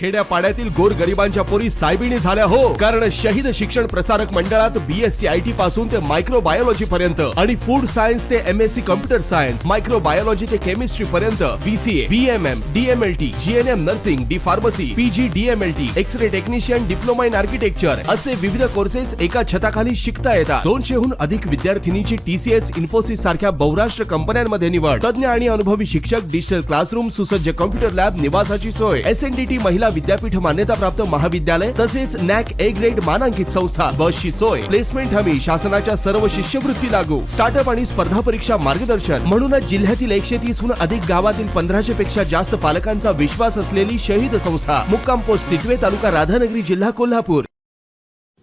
खेड्यापाड्यातील गोर गरिबांच्या पोरी सायबिणी झाल्या हो. कारण शहीद शिक्षण प्रसारक मंडळात बीएससी आय टी पासून ते मायक्रो बायोलॉजी पर्यंत आणि फूड सायन्स ते M S C computer science microbiology ते केमिस्ट्री पर्यंत BCA BMM DMLT GNM nursing D pharmacy PG DMLT X ray technician diploma in architecture असे विविध कोर्सेस एका छताखाली शिकता येतात. दोनशेहून अधिक विद्यार्थिनींची टीसीएस इन्फोसिस सारख्या बहुराष्ट्र कंपन्यांमध्ये निवड. तज्ञ आणि अनुभवी शिक्षक डिजिटल क्लासरूम सुसज्ज कम्प्युटर लॅब निवासाची सोय. एस एन डी टी महिला विद्यापीठ मान्यताप्राप्त महाविद्यालय तसेच नॅक ए ग्रेड मानांकित संस्था बसची सोय प्लेसमेंट हमी शासनाच्या सर्व शिष्यवृत्ती लागू स्टार्टअप आणि स्पर्धा परीक्षा मार्गदर्शन. म्हणूनच जिल्ह्यातील एकशे तीसहून अधिक गावातील पंधराशे पेक्षा जास्त पालकांचा विश्वास असलेली शहीद संस्था मुक्काम पोस्ट तिटवे तालुका राधानगरी जिल्हा कोल्हापूर.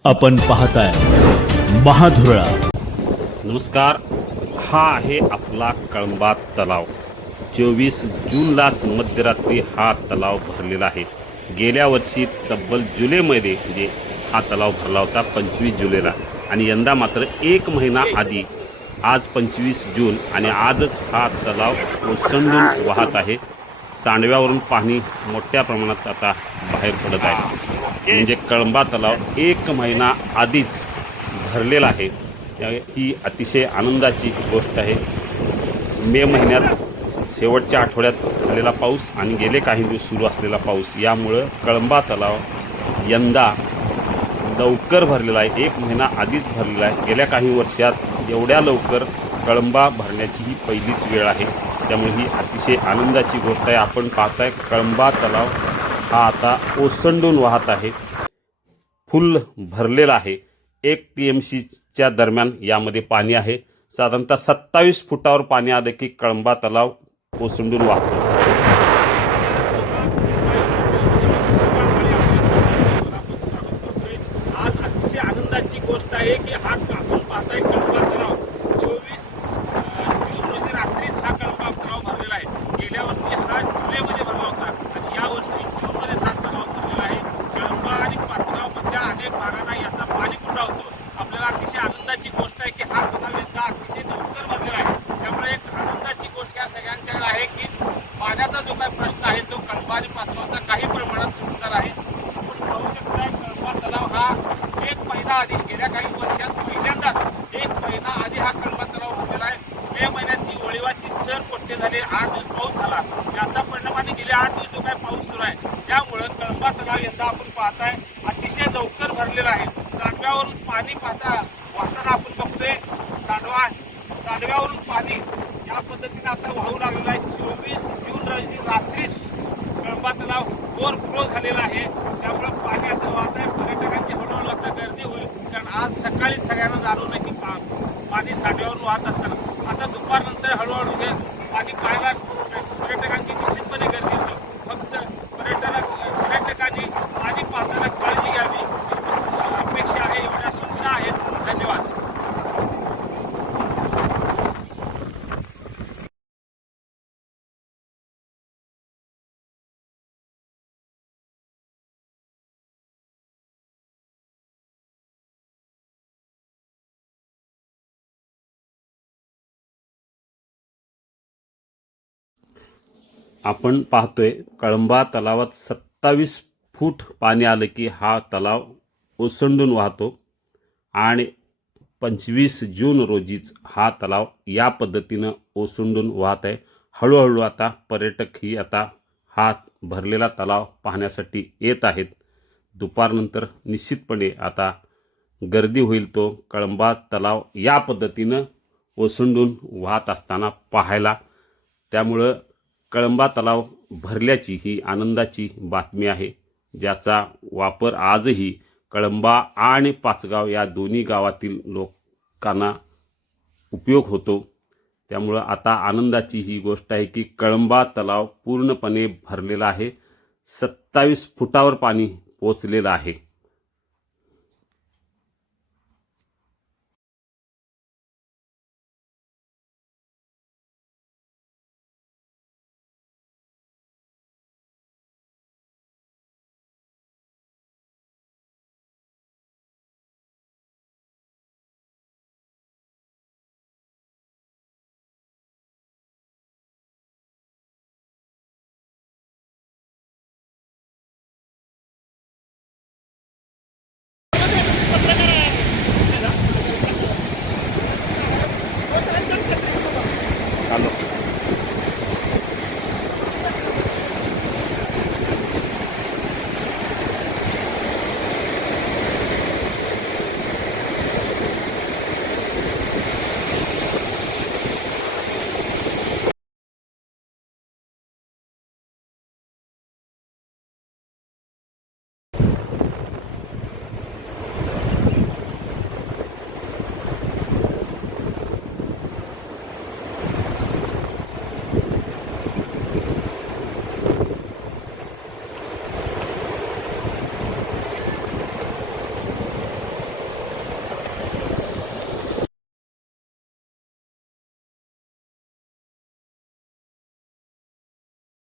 आपण पाहताय महाधुरळा. नमस्कार. हा आहे आपला कळंबा तलाव. चोवीस जूनलाच मध्यरात्री हा तलाव भरलेला आहे. गेल्या वर्षी तब्बल जुलैमध्ये म्हणजे हा तलाव भरला होता पंचवीस जुलैला. आणि यंदा मात्र एक महिना आधी आज पंचवीस जून आणि आजच हा तलाव ओसंडून वाहत आहे. सांडव्यावरून पाणी मोठ्या प्रमाणात आता बाहेर पडत आहे. म्हणजे कळंबा तलाव एक महिना आधीच भरलेला आहे. ही अतिशय आनंदाची गोष्ट आहे. मे महिन्यात शेवटच्या आठवड्यात झालेला पाऊस आणि गेले काही दिवस सुरू असलेला पाऊस यामुळं कळंबा तलाव यंदा लवकर भरलेला आहे. एक महिना आधीच भरलेला आहे. गेल्या काही वर्षात एवढ्या लवकर कळंबा भरण्याची ही पहिलीच वेळ आहे. त्यामुळे ही अतिशय आनंदाची गोष्ट आहे. आपण पाहताय कळंबा तलाव हा आता ओसंडून वाहत आहे. फुल भरलेला आहे. एक टी एम सीच्या दरम्यान यामध्ये पाणी आहे. साधारणतः सत्तावीस फुटावर पाणी आलं की कळंबा तलाव ओसंडून वाहतो आज अतिशय आनंदाची गोष्ट आहे की हा कापून पाहताय कळंबा तलाव चोवीस जून रोजी रात्रीच हा कळंबा तलाव भरलेला आहे गेल्या वर्षी हा जुलैमध्ये भरला होता आणि या वर्षी जूनमध्ये हा तलाव भरलेला आहे कळंबा आणि पाचगाव मधल्या अनेक भागांना याचा पाणी पुरवठा होतो आपल्याला अतिशय आनंदाची गोष्ट आहे की हा तलाव यंदा अतिशय लवकर भरलेला आहे त्यामुळे एक आनंदाची गोष्ट या सगळ्यांच्याकडे आहे की पाण्याचा जो काही प्रश्न आहे तो कळंबा आणि पाचगावचा काही प्रमाणात सुटणार आहे आपण पाहू शकता कळंबा तलाव हा एक महिना आधी गेल्या काही वर्षात पहिल्यांदाच एक महिना आधी हा कळंबा तलाव भरलेला आहे मे महिन्यात ती ओळीवाची सर पट्टे झाले आठ दिवस पाऊस झाला याचा परिणाम आणि गेले आठ दिवस जो काही पाऊस सुरू आहे त्यामुळं कळंबा तलाव यंदा आपण पाहताय भयंकर भरलेला आहे. सांडव्यावरून पाणी पाहता वाहताना आपण बघतोय सांडवा सांडव्यावरून पाणी या पद्धतीने आता वाहू लागलेलं आहे. चोवीस जून रोजी रात्रीच कळंबा तलाव ओव्हरफ्लो झालेला आहे. त्यामुळे पाणी आता वाहत आहे. पर्यटकांची हळूहळू आता गर्दी होईल. कारण आज सकाळी सगळ्यांना जाणवलं की पा पाणी साठ्यावरून वाहत असताना. आता दुपारनंतर हळूहळू हे पाणी पाहायला पर्यटकांची निश्चितपणे गर्दी होईल फक्त पर्यटना पर्यटकांनी पाणी पाहताना काळजी घ्यावी ही अपेक्षा आहे एवढ्या सूचना आहेत धन्यवाद आपण पाहतोय कळंबा तलावात सत्तावीस फूट पाणी आलं की हा तलाव ओसंडून वाहतो आणि पंचवीस जून रोजीच हा तलाव या पद्धतीनं ओसंडून वाहत आहे. हळूहळू आता पर्यटक ही आता हा भरलेला तलाव पाहण्यासाठी येत आहेत. दुपारनंतर निश्चितपणे आता गर्दी होईल तो कळंबा तलाव या पद्धतीनं ओसंडून वाहत असताना पाहायला. त्यामुळं कळंबा तलाव भरल्याची ही आनंदाची बातमी आहे. ज्याचा वापर आजही कळंबा आणि पाचगाव या दोन्ही गावातील लोकांना उपयोग होतो. त्यामुळं आता आनंदाची ही गोष्ट आहे की कळंबा तलाव पूर्णपणे भरलेला आहे. सत्तावीस फुटावर पाणी पोचलेलं आहे.